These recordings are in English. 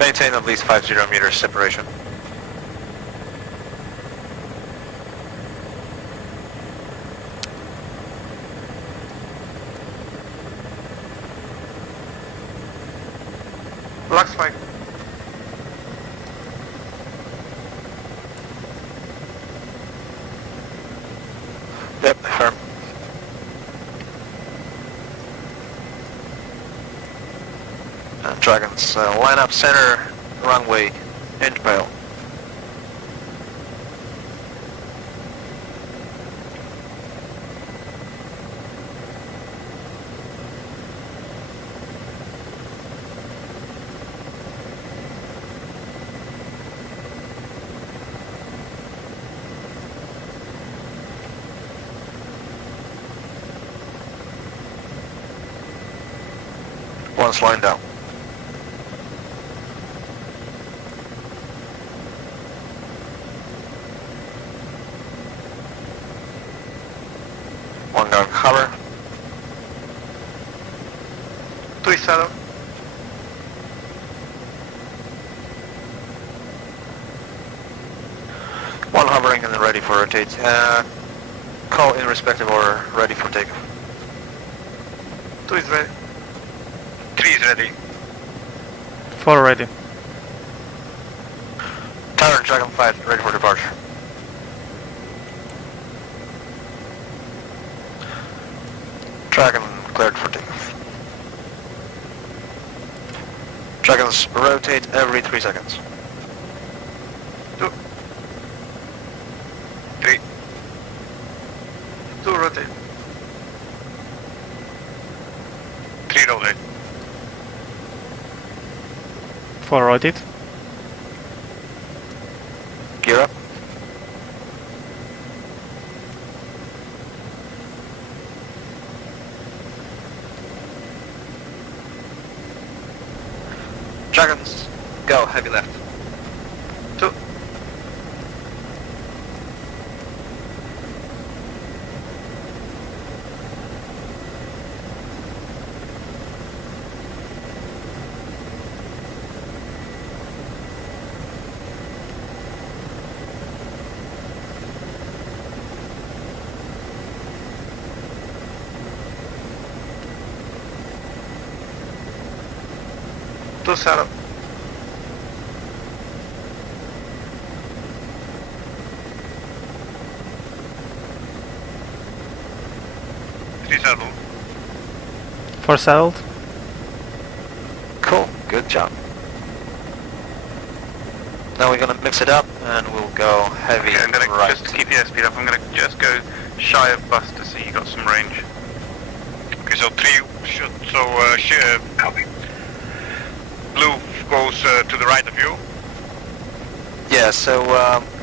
Maintain at least 50 meters separation. Lux flag. Yep, firm. Dragons, line up center runway, inch bail. One's lined down. One got cover. Two is saddle. One hovering and then ready for rotate. Call in respective order, ready for takeoff. Two is ready. 3 is ready. 4 ready. Tower and Dragon 5 ready for departure. Dragon cleared for takeoff. Dragons rotate every 3 seconds. 2. 3. 2 rotate. 3 rotate. 4 rotate. Gear up. Dragons, go, heavy left. 2. Two saddle. Three saddle. 4 saddled. Cool, good job. Now we're gonna mix it up and we'll go heavy Okay, I'm gonna right. just keep the airspeed up. I'm gonna just go shy of bus to see you got some range. Okay, so 3 should, copy. Blue goes to the right of you. Yeah, so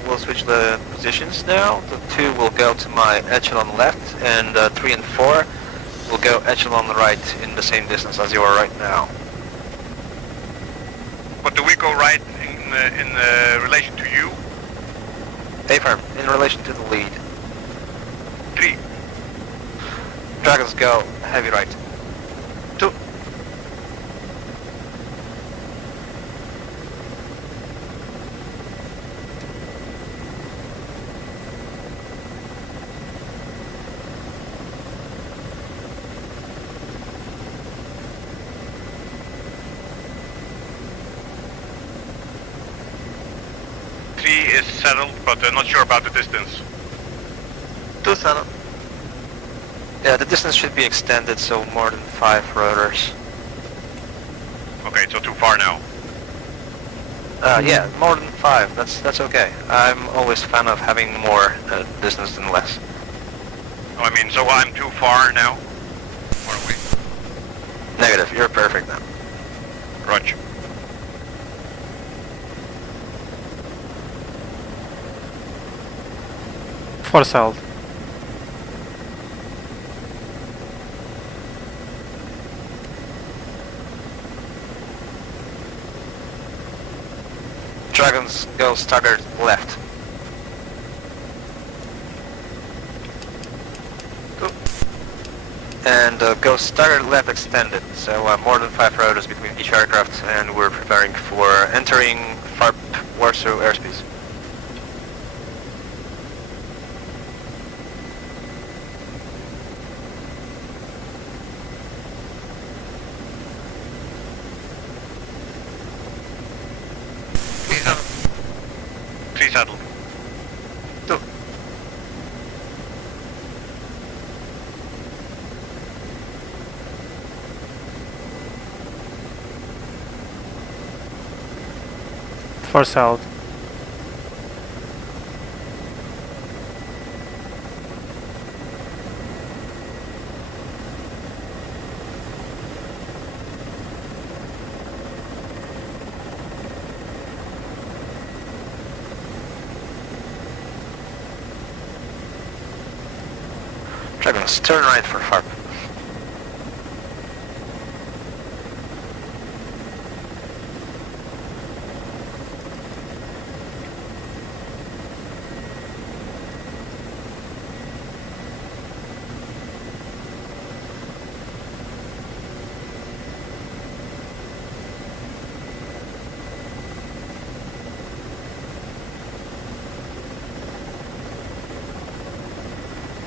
we'll switch the positions now. The 2 will go to my echelon left, and 3 and 4 will go echelon right in the same distance as you are right now. But do we go right in relation to you? Affirm, in relation to the lead. 3. Dragons go heavy right. 2. Is settled, but not sure about the distance. 2 settled. Yeah, the distance should be extended, so more than 5 rotors. Okay, so too far now. Yeah, more than 5. That's okay. I'm always a fan of having more distance than less. Oh, I mean, so I'm too far now? Or are we? Negative. You're perfect now. Roger. Four saddled. Dragons go staggered left. And go starboard left extended, so more than 5 rotors between each aircraft, and we're preparing for entering FARP Warsaw airspace. Three saddle. Two. Four south. Dragons, turn right for FARP.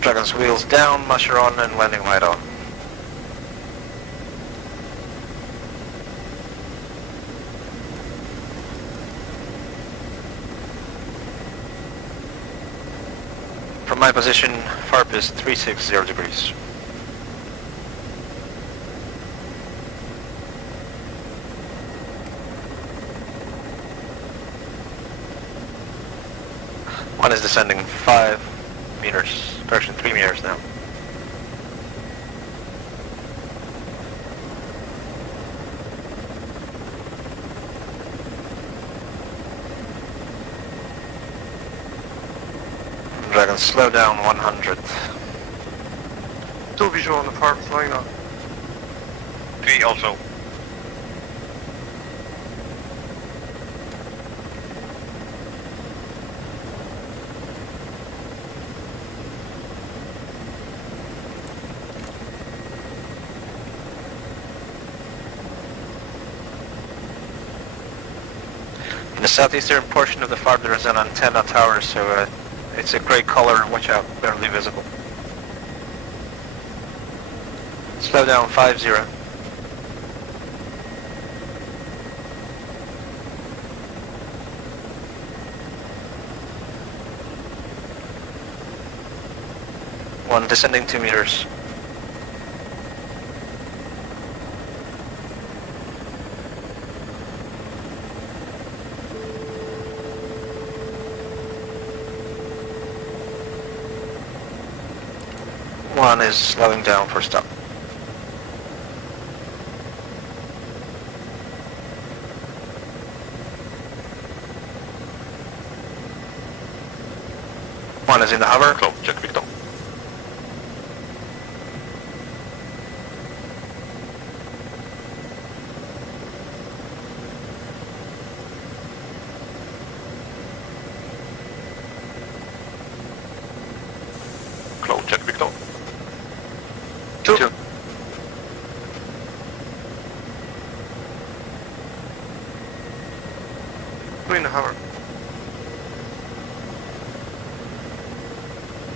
Dragons, wheels down, musher on, and landing light on. From my position, FARP is 360 degrees. One is descending 5 meters, correction, 3 meters now. Dragon, slow down 100. 2 visual on the farm, slowing down. 3 also. In the southeastern portion of the farm there is an antenna tower, so it's a gray color, watch out, barely visible. Slow down 50. One descending 2 meters. One is slowing down for stop. One is in the hover. Close, check Victor. Close, check Victor. 2. 2 in the hover.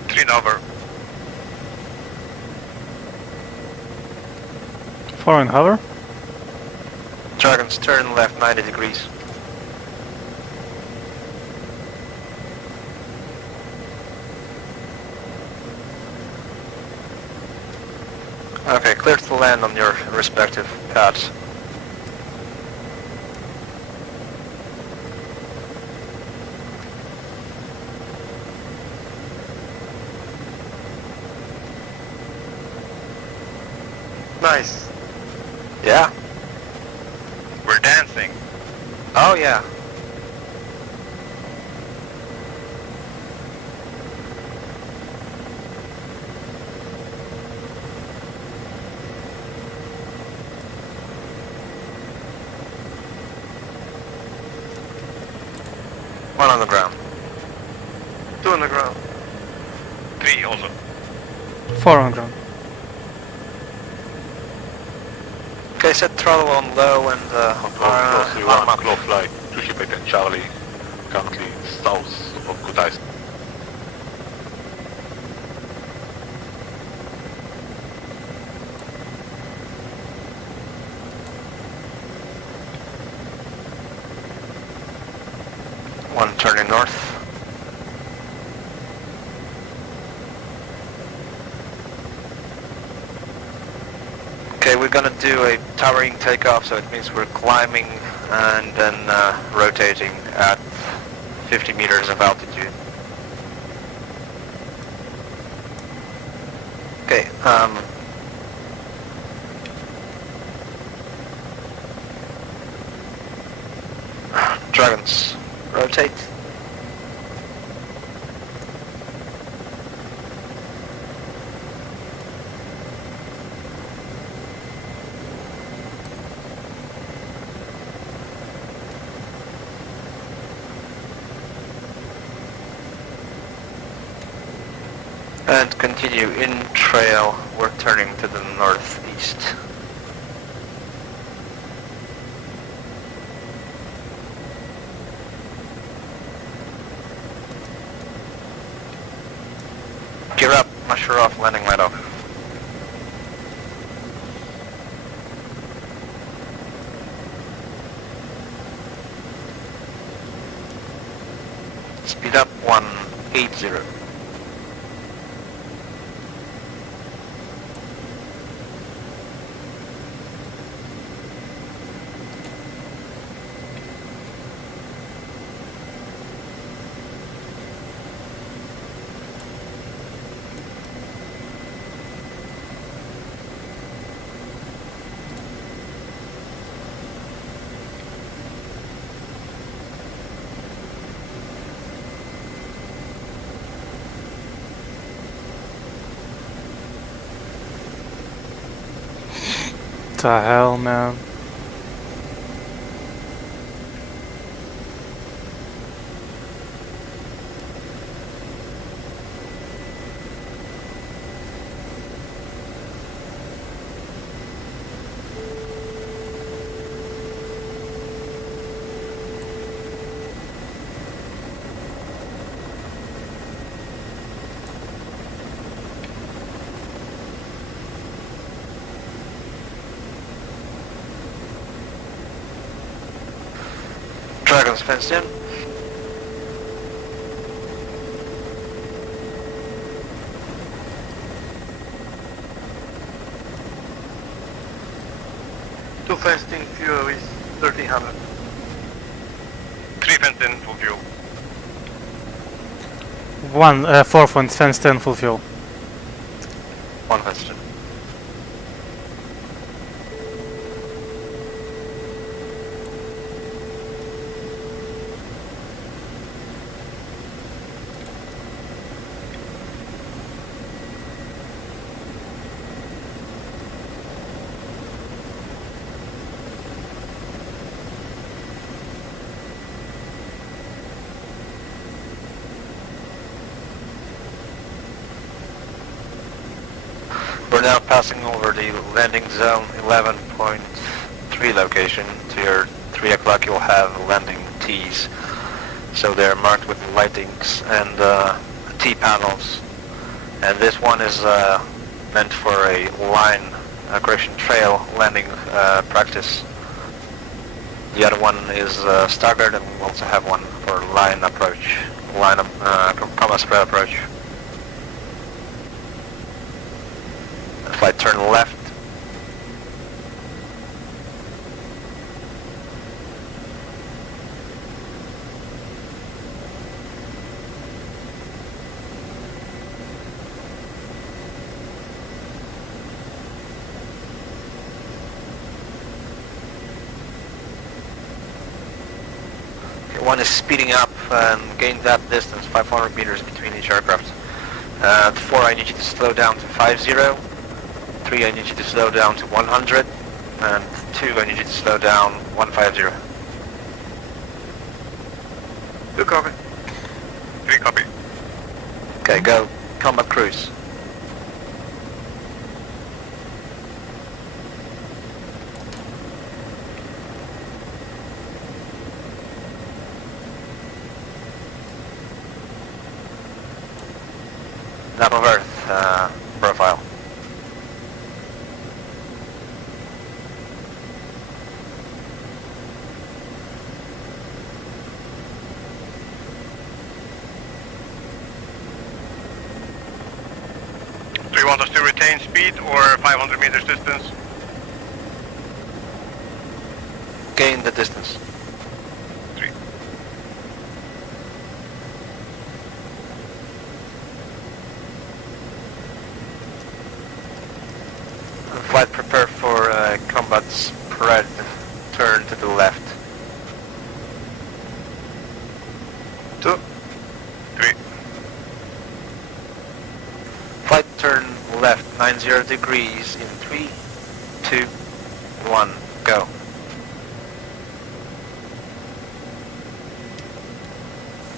3 in hover. 4 in hover. Dragons, turn left 90 degrees. Okay, clear to land on your respective paths. Nice. Yeah? We're dancing. Oh yeah. One on the ground. 2 on the ground. 3 also. 4 on ground. set throttle on low and Close flight, 2 Charlie, currently south of Kutaisi. one turning north. Okay, we're gonna do a towering takeoff, so it means we're climbing and then rotating at 50 meters of altitude. Okay, Dragons, rotate. And continue in trail, we're turning to the northeast. Gear up, musher off, landing light off. Speed up 180. The hell, man. Dragons fenced in. Two fenced in, fuel is 1300. 3 fenced in, full fuel. 4th one, fenced in, full fuel. One fenced in. We're now passing over the landing zone 11.3 location. To your 3 o'clock you'll have landing T's. So they're marked with lightings and T-panels. And this one is meant for a line correction trail landing practice. The other one is staggered, and we also have one for line approach, comma spread approach. Flight turn left. One is speeding up and gain that distance, 500 meters between each aircraft. 4, I need you to slow down to 50. 3, I need you to slow down to 100. And 2, I need you to slow down 150. 2 copy. 3 copy. Okay, go. Combat cruise. map of Earth profile. Do you want us to retain speed or 500 meters distance? Gain the distance. 3. Flight prepare for combat spread. Turn to the left. 2. 3. Flight turn left 90 degrees in 3, 2, 1, go.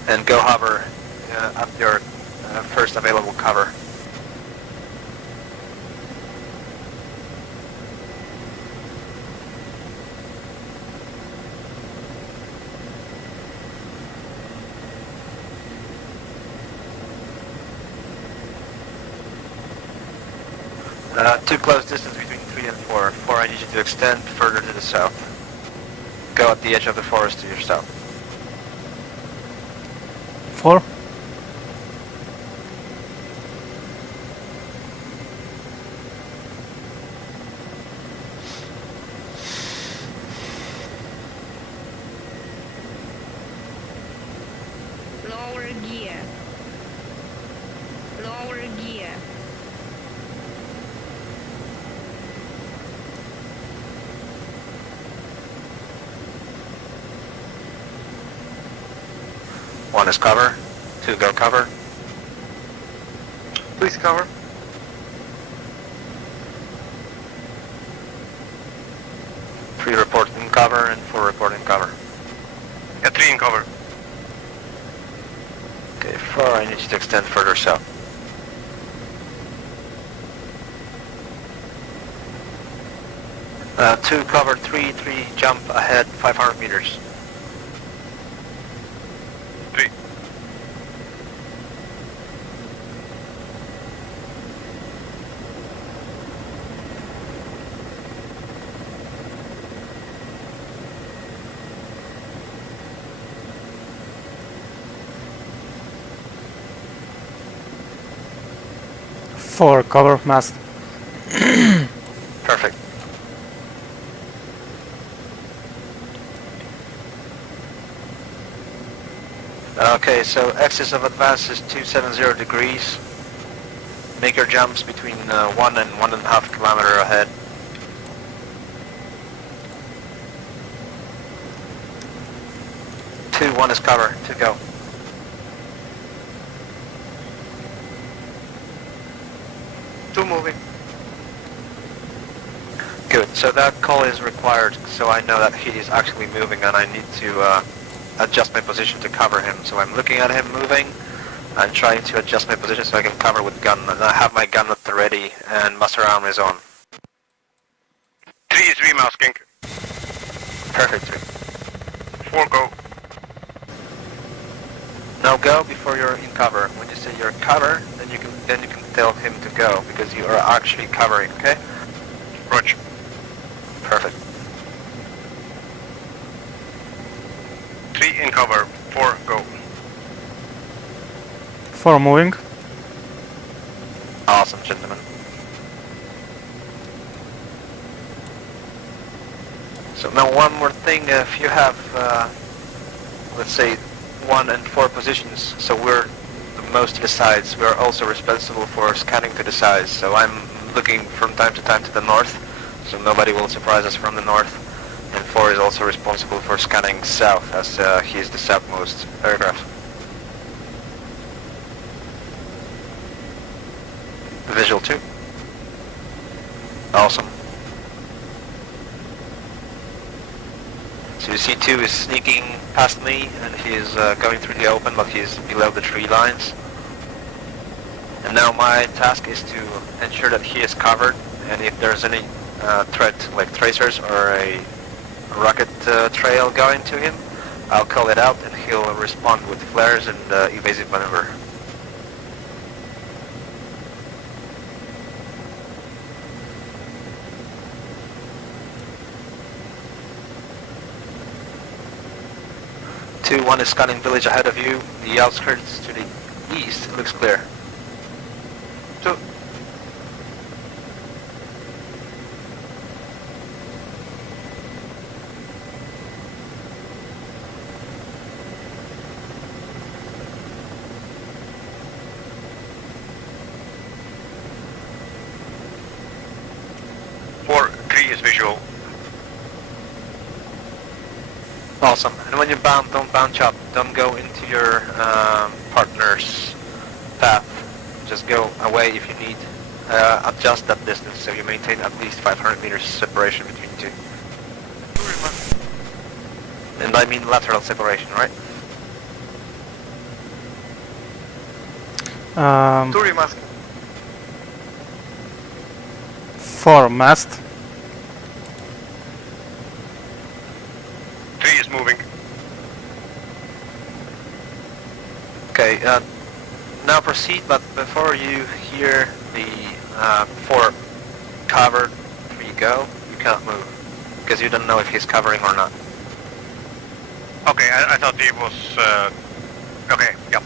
And go hover at your first available cover. Too close distance between 3 and 4. 4, I need you to extend further to the south. Go at the edge of the forest to your south. 4. Lower gear. Lower gear. One is cover. 2, go cover. Please cover. 3 report in cover and 4 report in cover. Yeah, 3 in cover. Okay, 4, I need you to extend further south. 2 cover, 3, 3 jump ahead 500 meters. 3. 4, cover mast. Perfect. Okay, so axis of advance is 270 degrees. Make your jumps between 1 and 1.5 kilometer ahead. 2, 1 is cover. 2, go. Two moving. Good, so that call is required, so I know that he is actually moving and I need to adjust my position to cover him. So I'm looking at him moving, I'm trying to adjust my position so I can cover with gun, and I have my gun at the ready and muster arm is on. 3 is remasking. Perfect. 4 go. Now go before you're in cover. When you say you're cover, then you can tell him to go because you are actually covering, okay? Roger. Perfect. 3 in cover. 4 go. 4 moving. Awesome, gentlemen. So now one more thing, if you have, let's say, 1 and 4 positions, so we're the most to the sides, we're also responsible for scanning to the sides. So I'm looking from time to time to the north, so nobody will surprise us from the north. And 4 is also responsible for scanning south, as he is the southmost aircraft. Visual 2. Awesome. So you see 2 is sneaking past me and he is going through the open, but he is below the tree lines. And now my task is to ensure that he is covered, and if there's any threat like tracers or a rocket trail going to him, I'll call it out and he'll respond with flares and evasive maneuver. 2-1 is scanning village ahead of you. The outskirts to the east looks clear. 2. Four, 3 is visual. Awesome. And when you bound, don't bounce up. Don't go into your partner's path. Just go away if you need. Adjust that distance so you maintain at least 500 meters separation between you two. And I mean lateral separation, right? 2 remasking. 4 mast. 3 is moving. Okay, now proceed, but before you hear the 4 covered, 3 go, you can't move. Because you don't know if he's covering or not. Okay, I thought he was... okay, yep.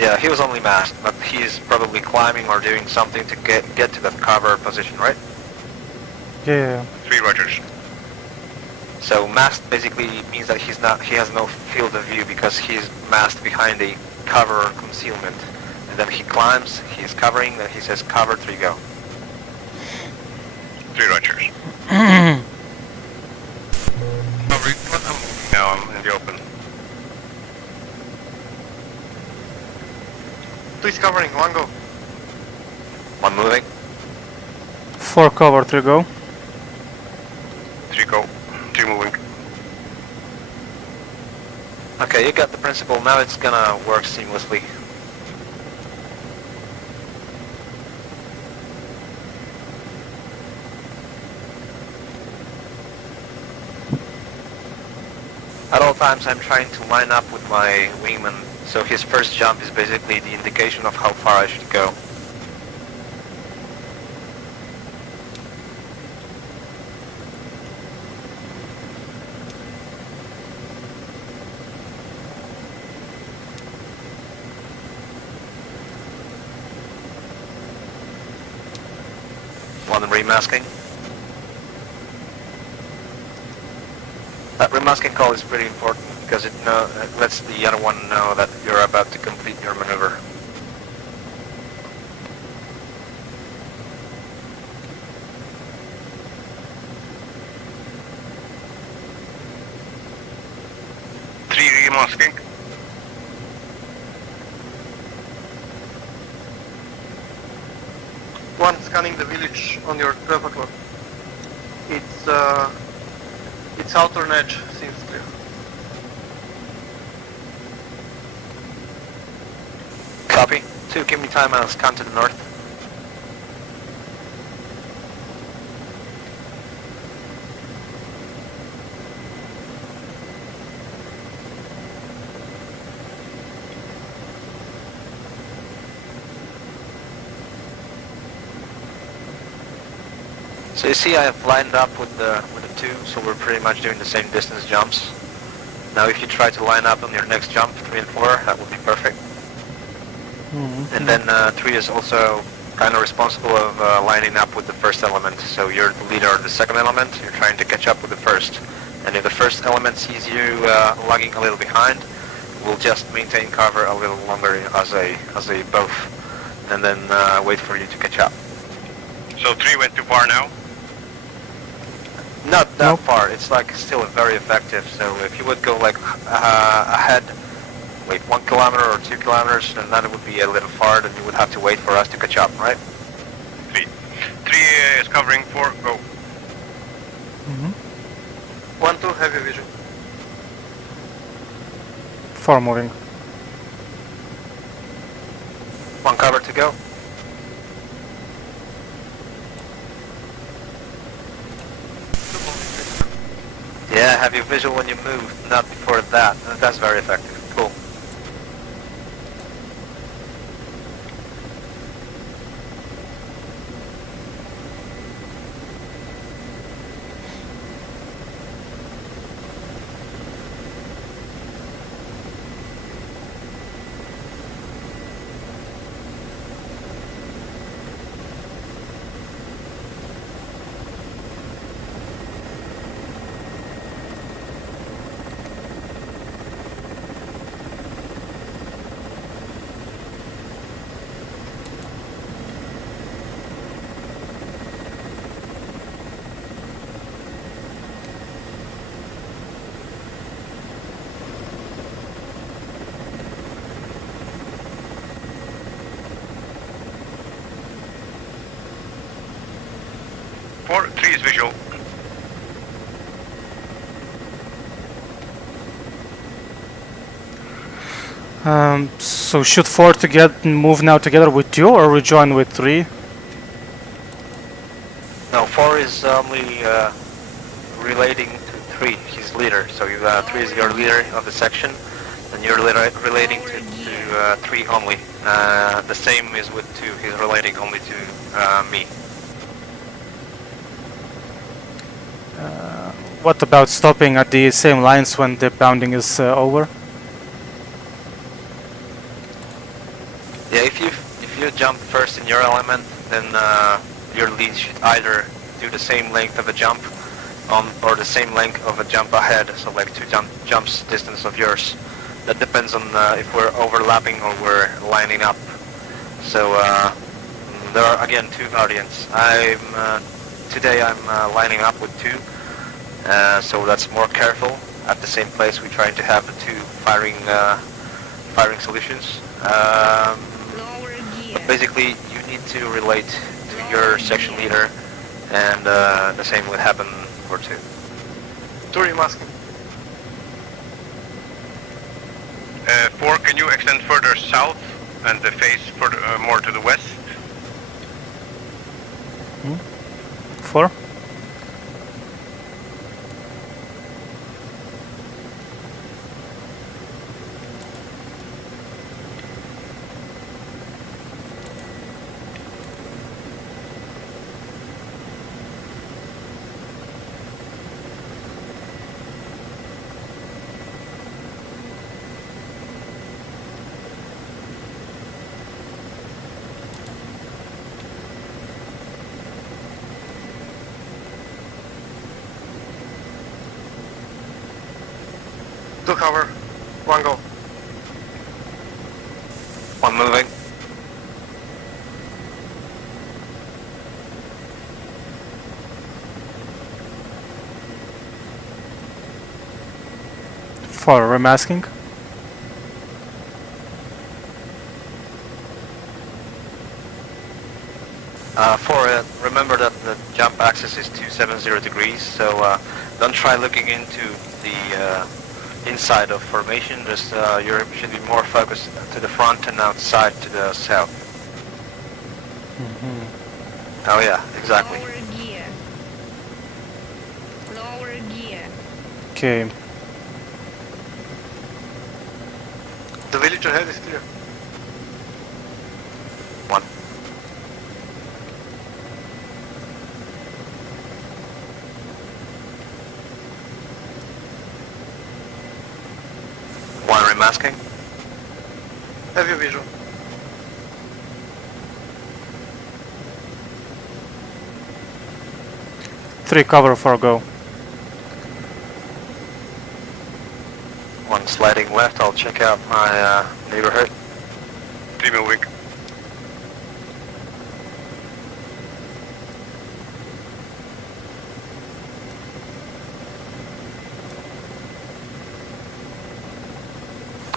Yeah, he was only masked, but he's probably climbing or doing something to get to that cover position, right? Yeah. 3 Rogers. So masked basically means that he has no field of view because he's masked behind a cover or concealment. And then he climbs, he's covering, then he says cover, 3 go. 3 Rogers. Now I'm in the open. 2 is covering, 1 go. 1 moving. 4 cover, 3 go. 3 go. 2 moving. Okay, you got the principle, now it's gonna work seamlessly. At all times I'm trying to line up with my wingman, so his first jump is basically the indication of how far I should go. One remasking. That remasking call is pretty important because it lets the other one know that you're about to complete your maneuver. Three remasking. One scanning the village on your 12 o'clock. Its outer edge seems clear. Copy. 2, give me time and I'll scan to the north. So you see I have lined up with the 2, so we're pretty much doing the same distance jumps. Now if you try to line up on your next jump, 3 and 4, that would be perfect. And then 3 is also kind of responsible of lining up with the first element. So you're the leader of the second element, you're trying to catch up with the first. And if the first element sees you lagging a little behind, we'll just maintain cover a little longer as a both, and then wait for you to catch up. So 3 went too far now. Not that Nope. far, it's like still very effective, so if you would go like ahead, wait 1 kilometer or 2 kilometers, then that would be a little far, then you would have to wait for us to catch up, right? 3. 3 is covering, 4, go. 1, 2, heavy vision. 4 moving. 1 cover to go. Yeah, have your visual when you move, not before that. That's very effective. Cool. 4, 3 is visual. So should 4 to get move now together with 2 or rejoin with 3? No, 4 is only relating to 3. He's leader, so 3 is your leader of the section, and you're relating to 3 only. The same is with 2. He's relating only to me. What about stopping at the same lines when the pounding is over? Yeah, if you jump first in your element, then your lead should either do the same length of a jump or the same length of a jump ahead, so like 2 jumps distance of yours. That depends on if we're overlapping or we're lining up. So there are again 2 variants. Today I'm lining up with 2, so that's more careful. At the same place, we're trying to have the 2 firing solutions. Lower gear. Basically, you need to relate to your section leader, and the same would happen for 2. 2 remasking. 4, can you extend further south and face further, more to the west? 4? Two cover. 1 go. 1 moving. For remasking? Remember that the jump axis is 270 degrees, so don't try looking into the inside of formation. Just you should be more focused to the front and outside to the south. Oh yeah, exactly. Lower gear. Lower gear. Okay. The village ahead is clear. 1. One remasking. Heavy visual. Three cover for go. 1 sliding left. I'll check out my neighborhood. 3 moving.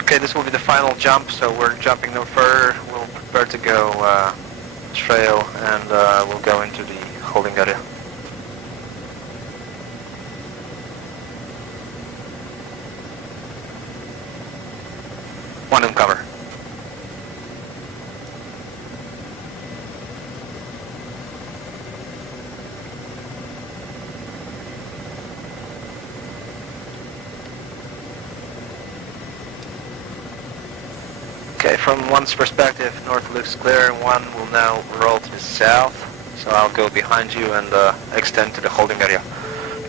Okay, this will be the final jump, so we're jumping no further. We'll prepare to go trail, and we'll go into the holding area. One in cover. Okay, from 1's perspective, north looks clear, and 1 will now roll to the south. So I'll go behind you and extend to the holding area.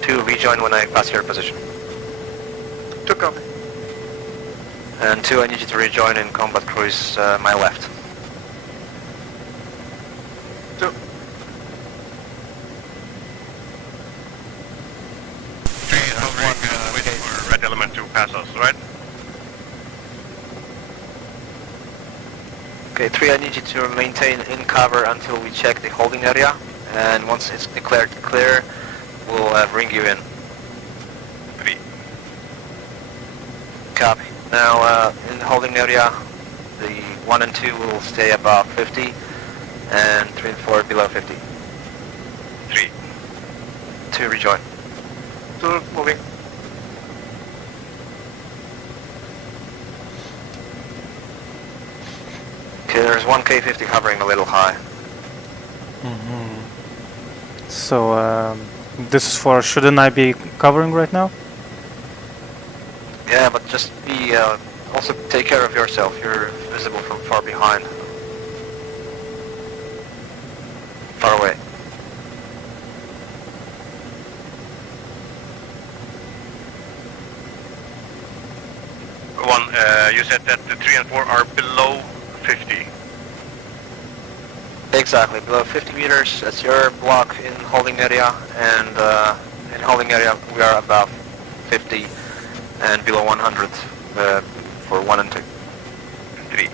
2, rejoin when I pass your position. 2 copy. And 2, I need you to rejoin in combat cruise my left. 2. 3 is hovering, waiting for red element to pass us, right? Okay, 3, I need you to maintain in cover until we check the holding area, and once it's declared clear, we'll bring you in. 3. Copy. Now, in the holding area, the 1 and 2 will stay above 50, and 3 and 4 below 50. 3. 2 rejoin. 2 moving. Okay, there's one Ka-50 hovering a little high. So this is for. Shouldn't I be covering right now? Yeah, but just be, also take care of yourself. You're visible from far behind. Far away. One, you said that the 3 and 4 are below 50. Exactly, below 50 meters, that's your block in holding area, and in holding area we are above 50, and below 100 for 1 and 2. 3.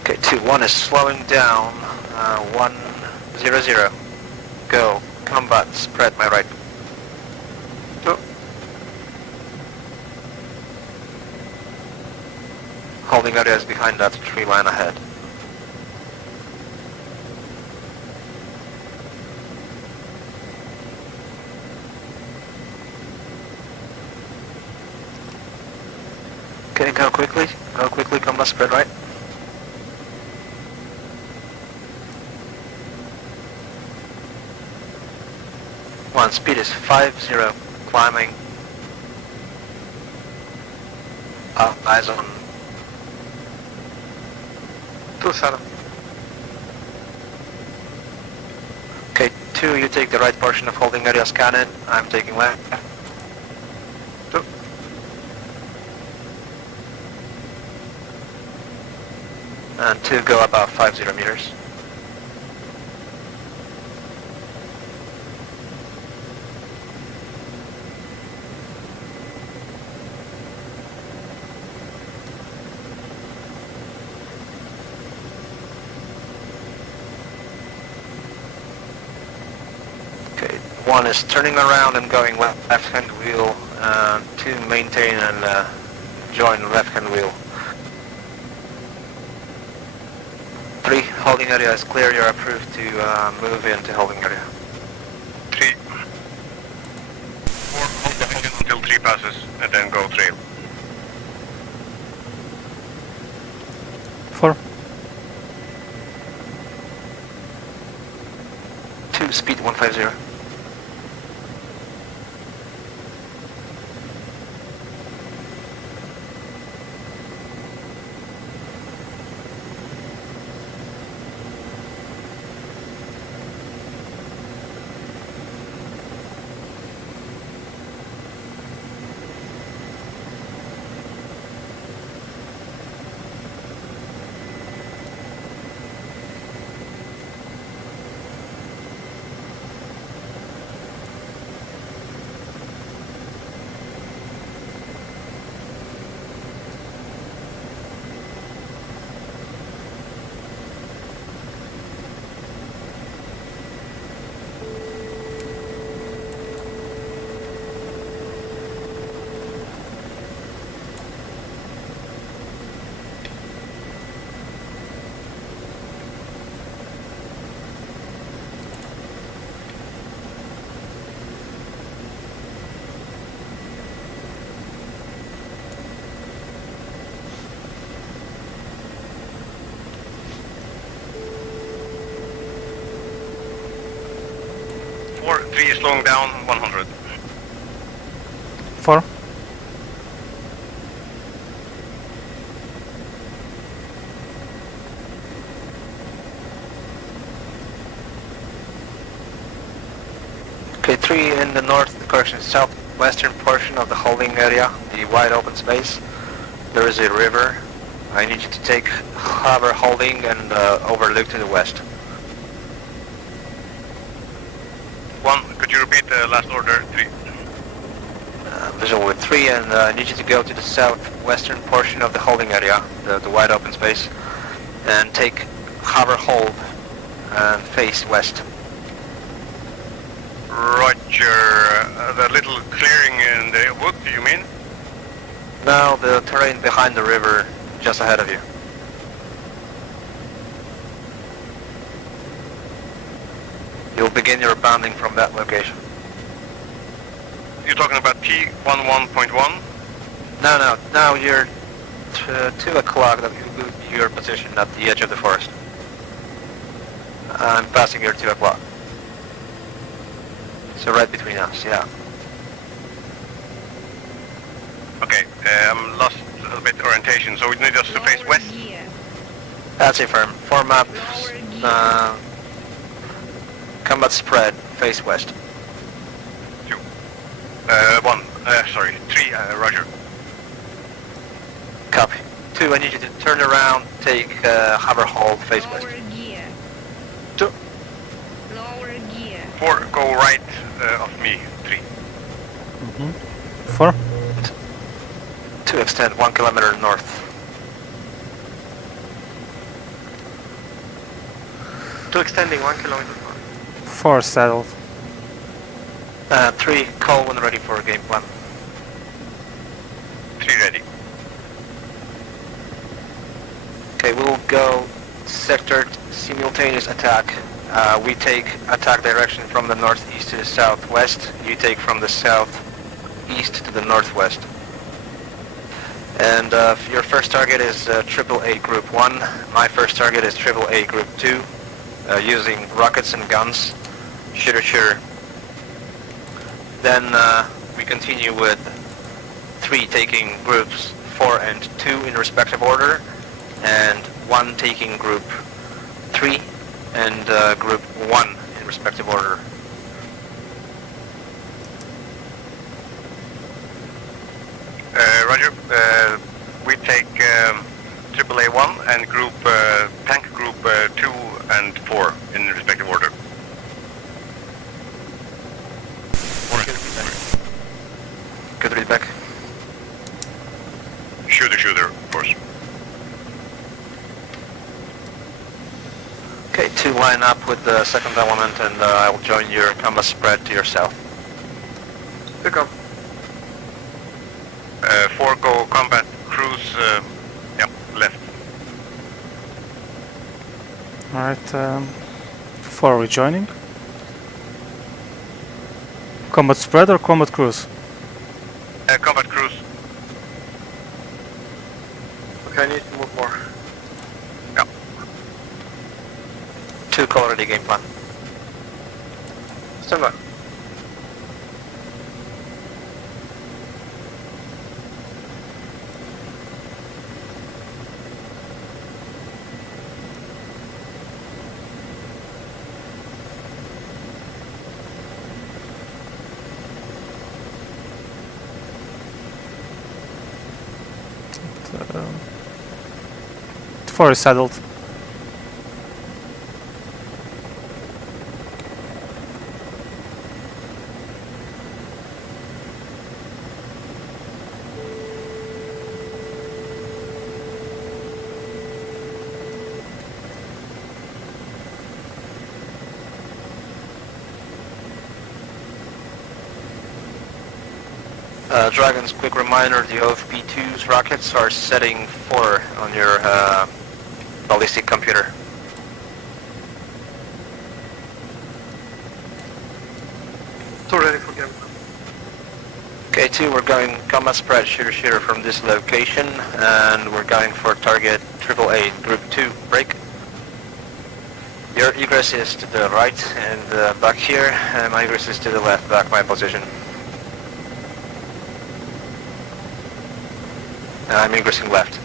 Okay, 2-1 is slowing down, 1-0-0. Go, combat, spread my right. 2. Holding area is behind that tree line ahead. Okay, go quickly, combat, spread right. One, speed is 50, climbing. Eyes on. 2-7. Okay, 2, you take the right portion of holding area, scan it. I'm taking left. 2. And 2, go about 50 meters. Okay, 1 is turning around and going left-hand wheel. 2, maintain and join left-hand wheel. 3, holding area is clear. You're approved to move into holding area. 3. 4, hold position until 3 passes, and then go trail. 4. 2, speed 150. Three is slowing down 100. 4. Okay, 3 in the north, correction, southwestern portion of the holding area, the wide open space. There is a river. I need you to take hover holding and overlook to the west. 1, could you repeat the last order? 3. Visual with 3, and I need you to go to the southwestern portion of the holding area, the wide open space, and take hover hold and face west. Roger. The little clearing in the wood, you mean? Now the terrain behind the river, just ahead of you. You'll begin your bounding from that location. You're talking about T11.1? No, now you're 2 o'clock, that you lose your position at the edge of the forest. I'm passing your 2 o'clock. So right between us, yeah. Okay, I'm lost a little bit orientation, so we need us to face Lower west. gear. That's it, firm. Form up, Lower gear. combat spread, face west. 2. 3, roger. Copy. 2, I need you to turn around, take hover hold, face west. Lower gear. 2. Lower gear. 4, go right of me. 3. 4. 2, extend 1 kilometer north. 2 extending 1 kilometer. 4 settled. 3, call when ready for a game plan. 3 ready. Okay, we'll go sector simultaneous attack. We take attack direction from the northeast to the southwest. You take from the southeast to the northwest. And your first target is AAA Group 1. My first target is AAA Group 2. Using rockets and guns. Shooter. Then we continue with 3 taking groups 4 and 2 in respective order, and 1 taking group 3 and group 1 in respective order. Roger. We take AAA 1 and group tank group 2 and 4 in respective order. Good read back. Shooter, of course. Okay, 2 line up with the second element, and I will join your combat spread to your south. 2 come. 4 go combat cruise, left. Alright, 4 rejoining. Combat spread or combat cruise? Combat cruise. Okay, I need to move more. 2 call ready game plan. Stand by. Uh, 4 is saddled. Dragons, quick reminder, the OFP-2's rockets are setting 4 on your ballistic computer. Two ready for game. Okay, 2, we're going combat spread, shooter from this location, and we're going for target AAA Group 2, break. Your egress is to the right and back here, and my egress is to the left, back my position. I'm ingressing left.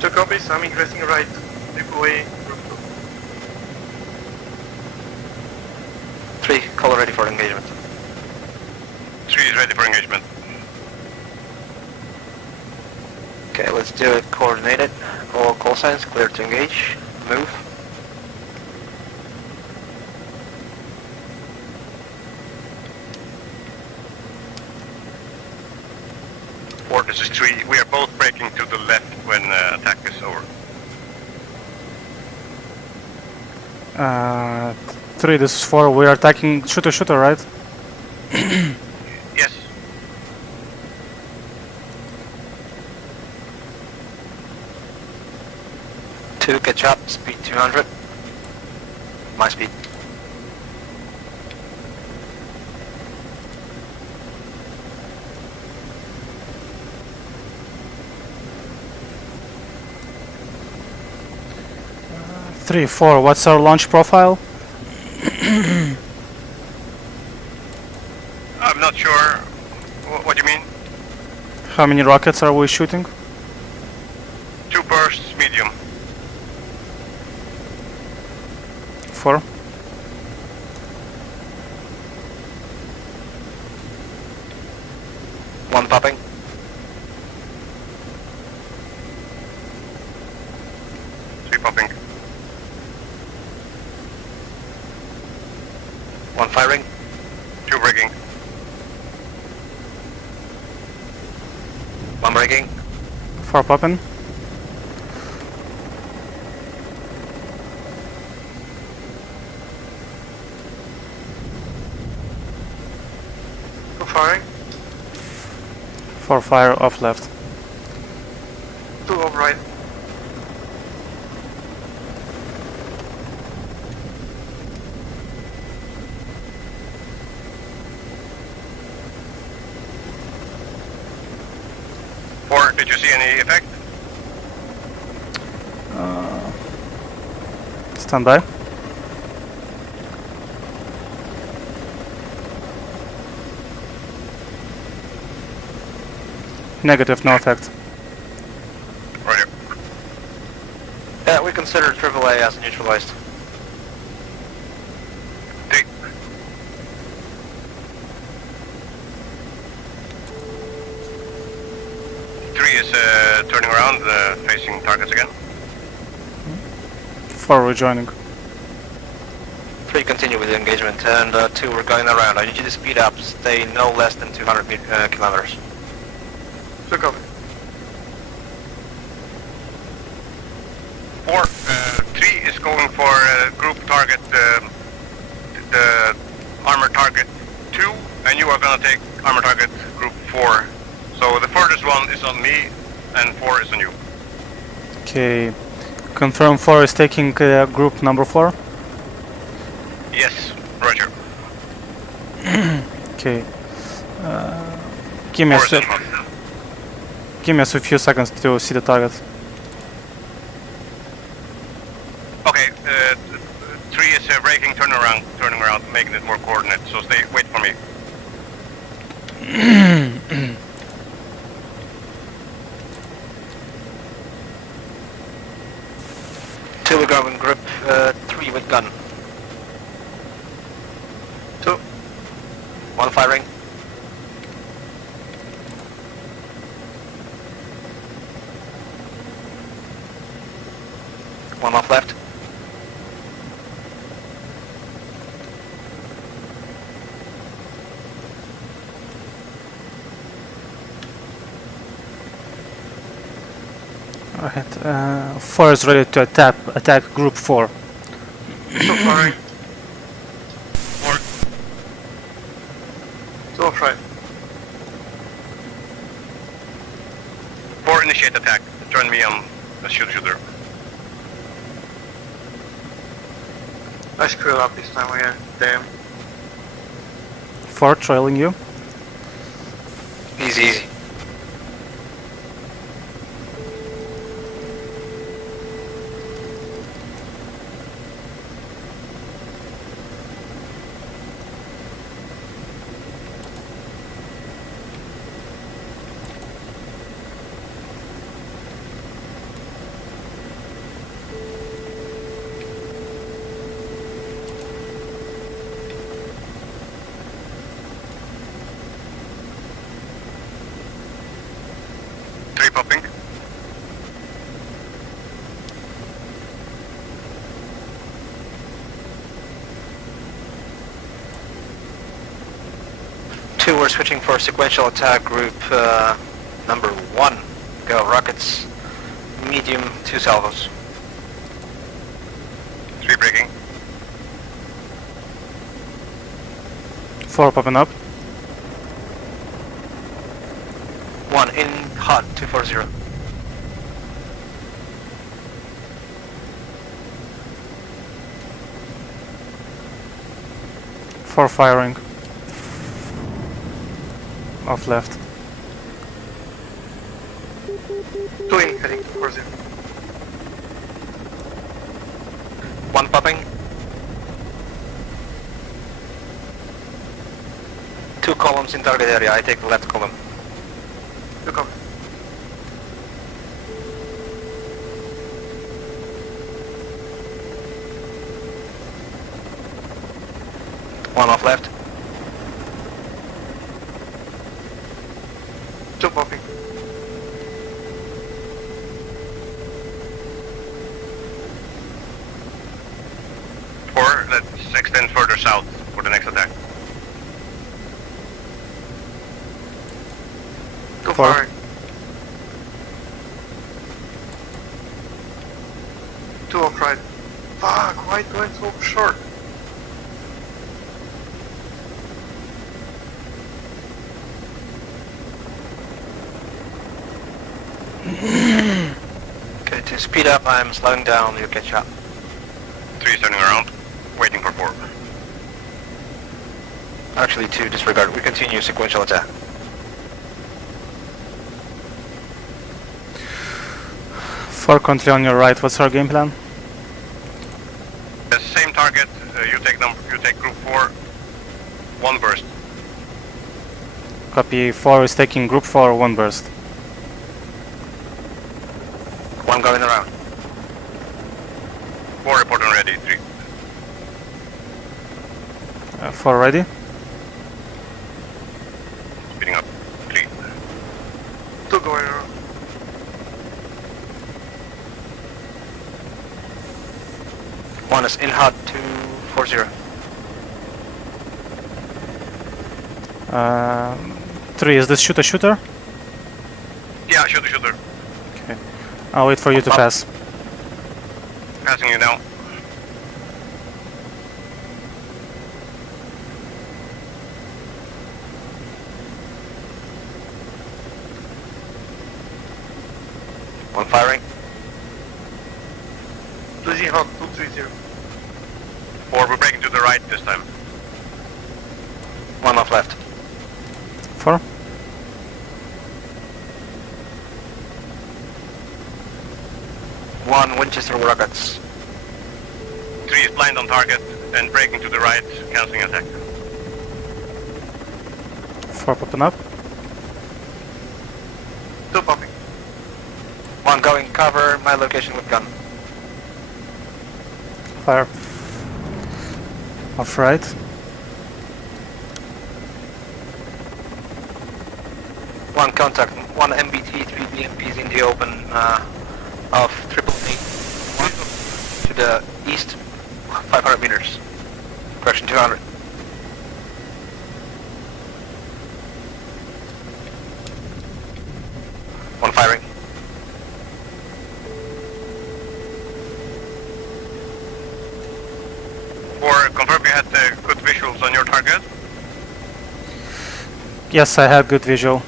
2 copies, I'm ingressing right. AAA group 2. 3, call ready for engagement. 3 is ready for engagement. Okay, let's do it coordinated. All call signs, clear to engage. Move. This is 3. We are both breaking to the left when attack is over. 3, this is 4. We are attacking shooter, right? Yes. 2, catch up, speed 200. My speed. Three, four. What's our launch profile? I'm not sure. What do you mean? How many rockets are we shooting? 2 bursts, medium. 4. One popping. Three popping. One firing. 2 rigging. One rigging. 4 popping. Two firing. 4 fire off left. Two off right. Four, did you see any effect? Stand by. Negative, no effect. Roger. Yeah, we consider AAA as neutralized. Take. Three is turning around, facing targets again. 4 rejoining. 3, continue with the engagement, and 2, we're going around. I need you to speed up, stay no less than 200 kilometers. Two copy. 4, 3 is going for group target, the armor target 2, and you are gonna take armor target group 4. So the furthest one is on me, and 4 is on you. Okay. Confirm 4 is taking group number 4. Yes, Roger. Okay. Give me 4 is in hot. give me a few seconds to see the target. Okay, 3 is braking, turning around, making it more coordinate. So wait for me. Two, we're going group 3 with gun. 2. 1 firing. One off left. Alright, 4 is ready to attack group 4. Two firing. 4, Two off right. 4 initiate attack. Join me on the shooter. I screwed up this time again. Damn. 4 trailing you. Easy, easy. Three popping. Two, we're switching for sequential attack group number 1. Go rockets, medium, 2 salvos. 3 braking. 4 popping up. 1 in hot, 240. 4 firing. Off left. 2 in heading towards you. 1 popping. 2 columns in target area. I take the left column. 2 copy. One off left. 2 popping. Four, let's extend further south for the next attack. 2 4. firing. 2 off right. Fuck, why going so short? Okay, to speed up, I'm slowing down. You catch up. 3 turning around, waiting for 4. Actually, 2 disregard. We continue sequential attack. 4 currently on your right. What's our game plan? The same target, you take group 4, 1 burst. Copy. 4 is taking group 4, 1 burst. 1 going around. 4 reporting ready, 3. 4 ready. Speeding up, 3. 2 going around. One is in hot 240. 3, is this shooter? Yeah, shooter. Okay. I'll wait for you to pass. Passing you now. One firing. 2 Z hot, 230. 4, we're breaking to the right this time. 1 off left. 4. 1 Winchester rockets. 3 is blind on target and breaking to the right, cancelling attack. 4 popping up. 2 popping. 1 going cover my location with gun. Fire. Off right. 1 contact. 1 MBT, 3 BMPs in the open of 888. To the east, 500 meters. Correction, 200. One firing. Confirm you had good visuals on your target. Yes, I had good visual.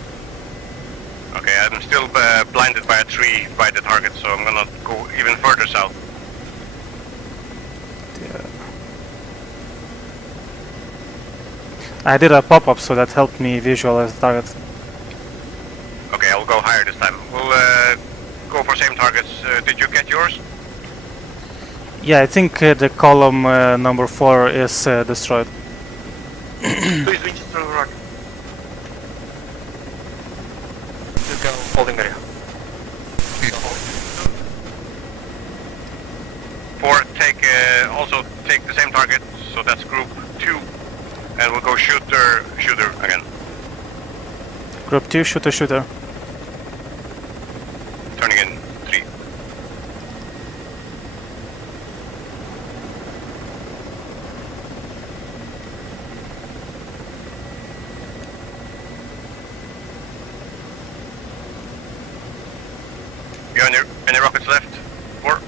Okay, I'm still blinded by a tree by the target, so I'm gonna go even further south. I did a pop-up, so that helped me visualize the target. Okay, I'll go higher this time. We'll go for same targets. Did you get yours? Yeah, I think the column number 4 is destroyed. 2 is Winchester rocket. Just go holding area. 4, also take the same target, so that's group 2, and we'll go shooter again. Group 2, shooter. Turning in 3. You have any rockets left? 4?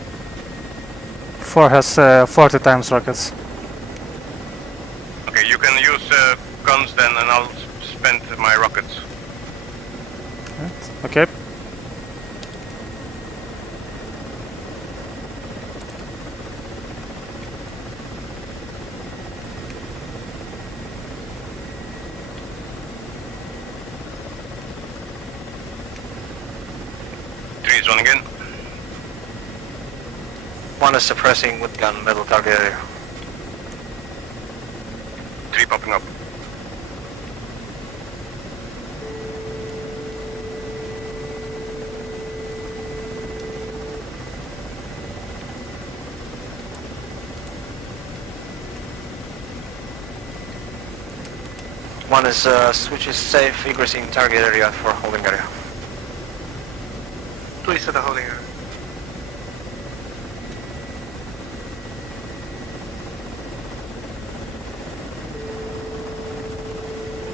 4 has 40 times rockets. Okay, you can use guns then, and I'll spend my rockets. Right. Okay. is running in. 1 is suppressing with gun middle target area. 3 popping up. One is switches safe, egressing target area for holding area. 2 is at the holding area.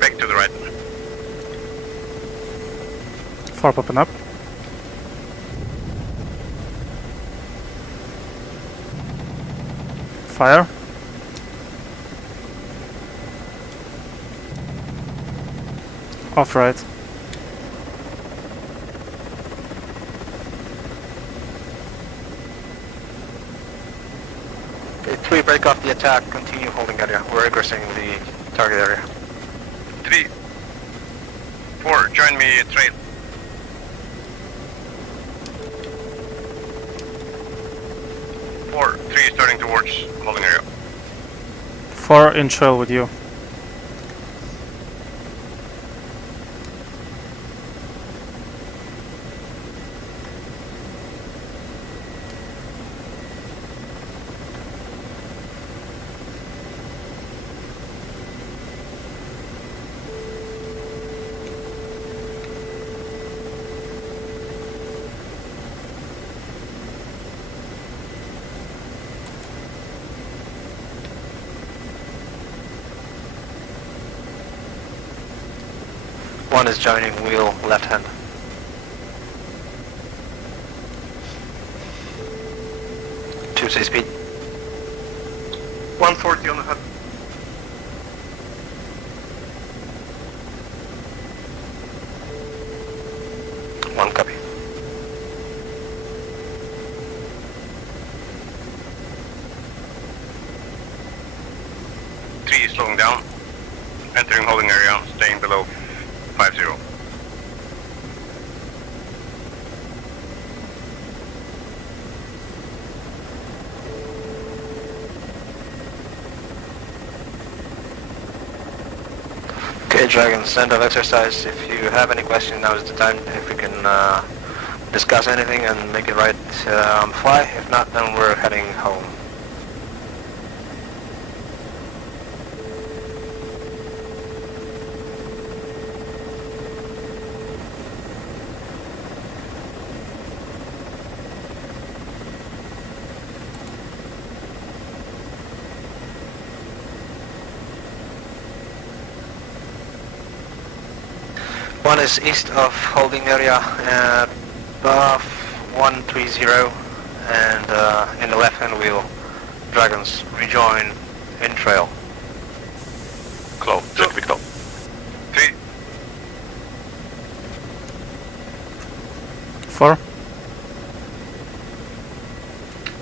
Back to the right. 4 popping up. Fire. Off right. Okay, 3 break off the attack, continue holding area. We're egressing the target area. 3, 4, join me at trail. 4, 3 is turning towards holding area. 4 in trail with you. One is joining wheel left hand. 2 say speed. 140 on the hut. One copy. Three is slowing down. Entering holding area, staying below 50. Okay, Dragons, end of exercise. If you have any question, now is the time. If we can discuss anything and make it right on the fly. If not, then we're heading home. One is east of holding area, above 130, and in the left-hand wheel, Dragons rejoin in trail. Claw, check Victor. 3, 4.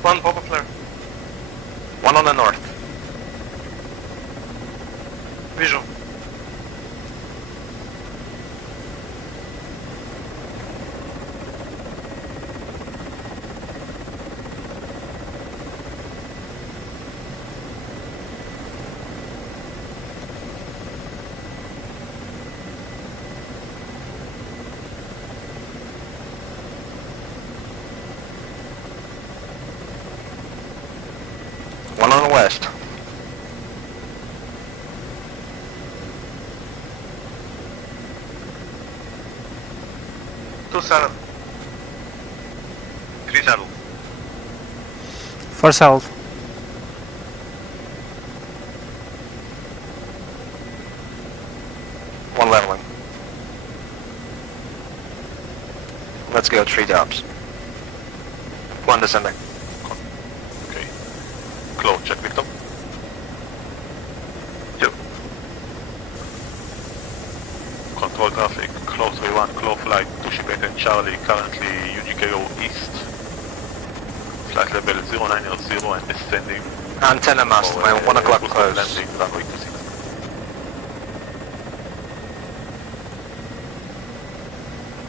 1 pop of flare. One on the north. Visual. One on the west. Two saddle. 3 saddle. 4 south. One leveling. Let's go 3 drops. One descending. Okay. Claw, check Victor. 2. Control traffic, Claw 31, Claw flight, 2 ship 8 and Charlie, currently UGKO east. Flight level 0980 and descending. Antenna mast, my 1 o'clock full close. landing, runway 26.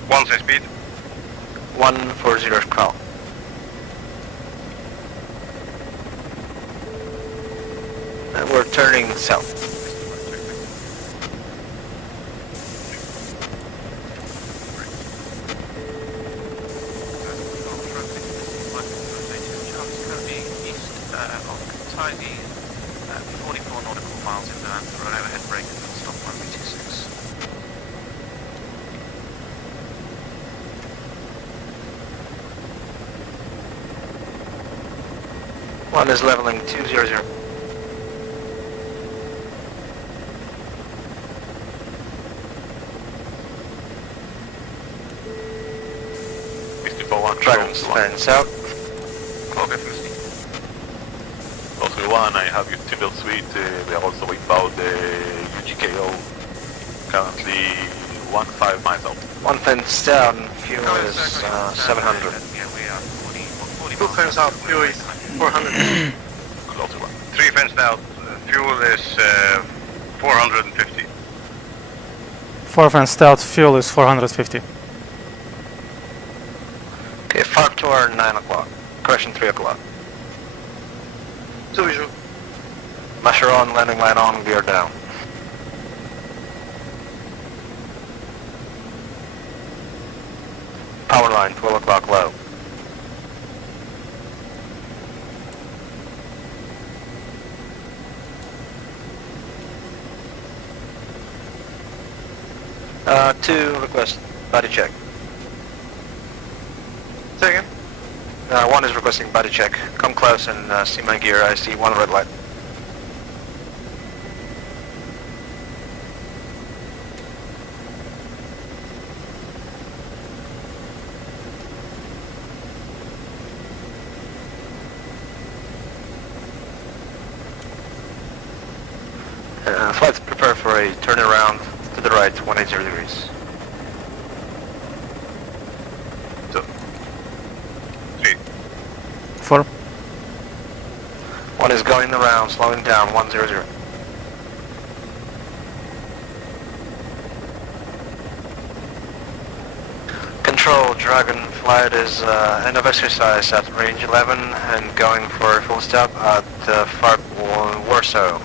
1 say speed. 140 call. And we're turning south. Tidy 44 nautical miles inbound for an overhead break and stop 126. One is leveling 200. Dragons turning south. Clover 50. 431, I have your Timber Suite, we are also inbound UGKO, currently 15 miles out. One fence down, fuel is 700. Yeah, we are 40 Two fence out, fuel is 400. Close to one. 3 fenced out, fuel is 450. 4 fenced out, fuel is 450. Okay, FARP tour 9 o'clock. Correction 3 o'clock. 2 visual. Masher on, landing light on, gear down. Power line 12 o'clock low. Two request body check. Second. One is requesting body check. Come close and see my gear. I see one red light. Flights prepare for a turnaround to the right, 180 degrees. 3. 4. One is going around, slowing down, 100. Control, Dragon flight is end of exercise at range 11 and going for a full stop at FARP Warsaw.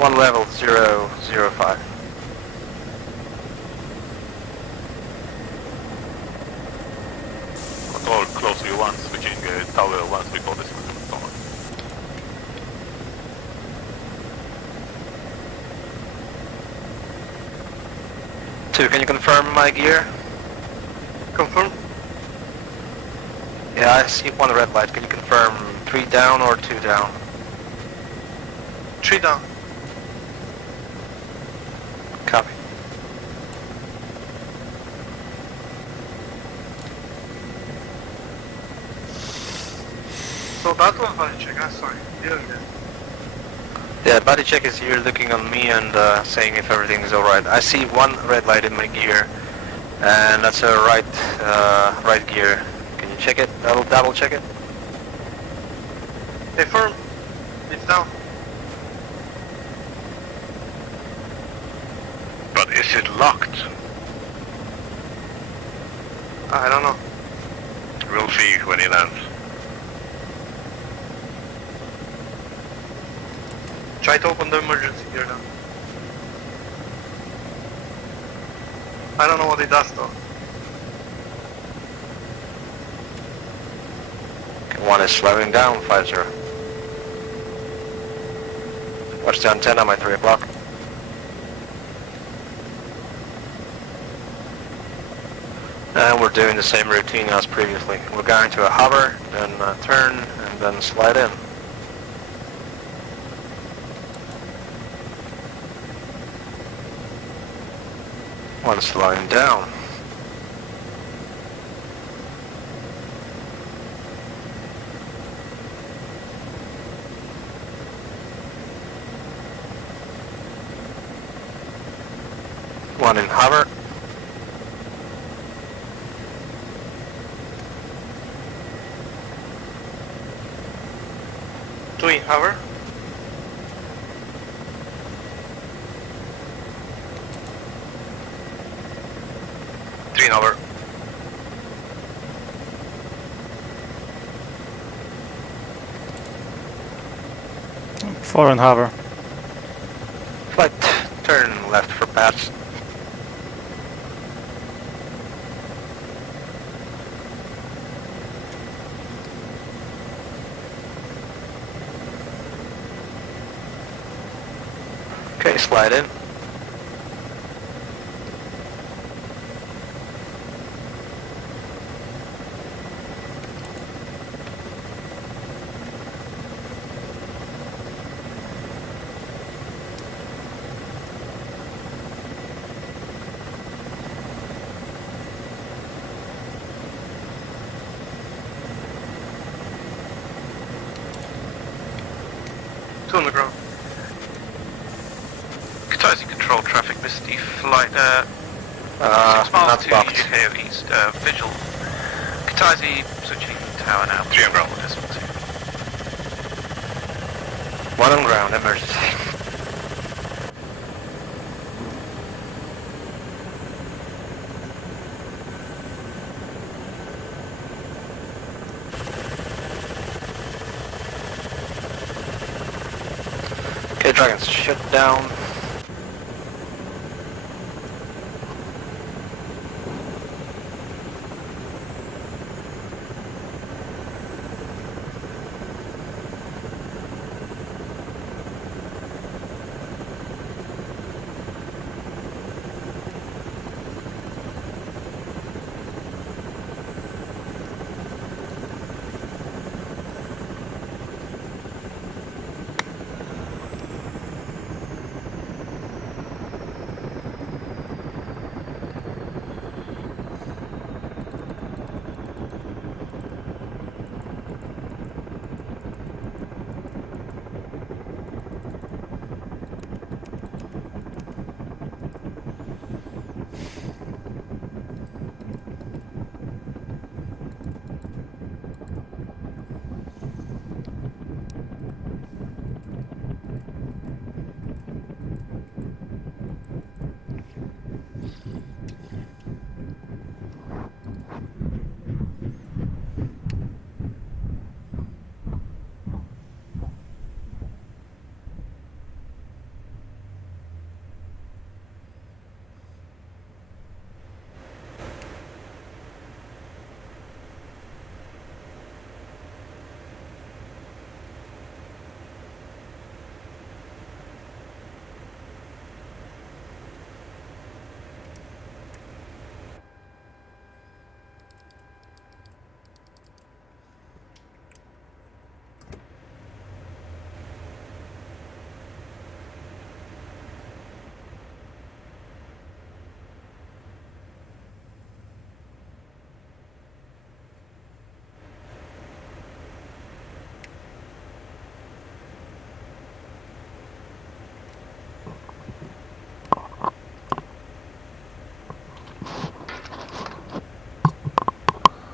One level 005. Control close to you one, switching tower 134 decimal. Two, can you confirm my gear? Confirm. Yeah, I see one red light. Can you confirm 3 down or 2 down? 3 down. Copy. So that was body check, I'm sorry. Didn't get. Yeah, body check is here looking on me and saying if everything is alright. I see one red light in my gear, and that's a right gear. Can you check it? Double check it? Hey, firm. It's down. But is it locked? I don't know. We'll see when he lands. Try to open the emergency gear now. I don't know what it does though. Okay, one is slowing down, 50. Watch the antenna, my 3 o'clock. And we're doing the same routine as previously. We're going to a hover, then turn, and then slide in. One slowing down. One in hover. Two in hover. Three in hover. Four in hover. Flight, turn left for pass. Okay, slide in. Two on the ground. Kataisi control traffic, Misty flight, 6 miles Not to blocked. UKO east, vigil. Kataisi switching tower now. 3 on ground. One on ground, emergency. Okay, Dragons, shut down.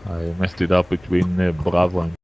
I messed it up between Bravo and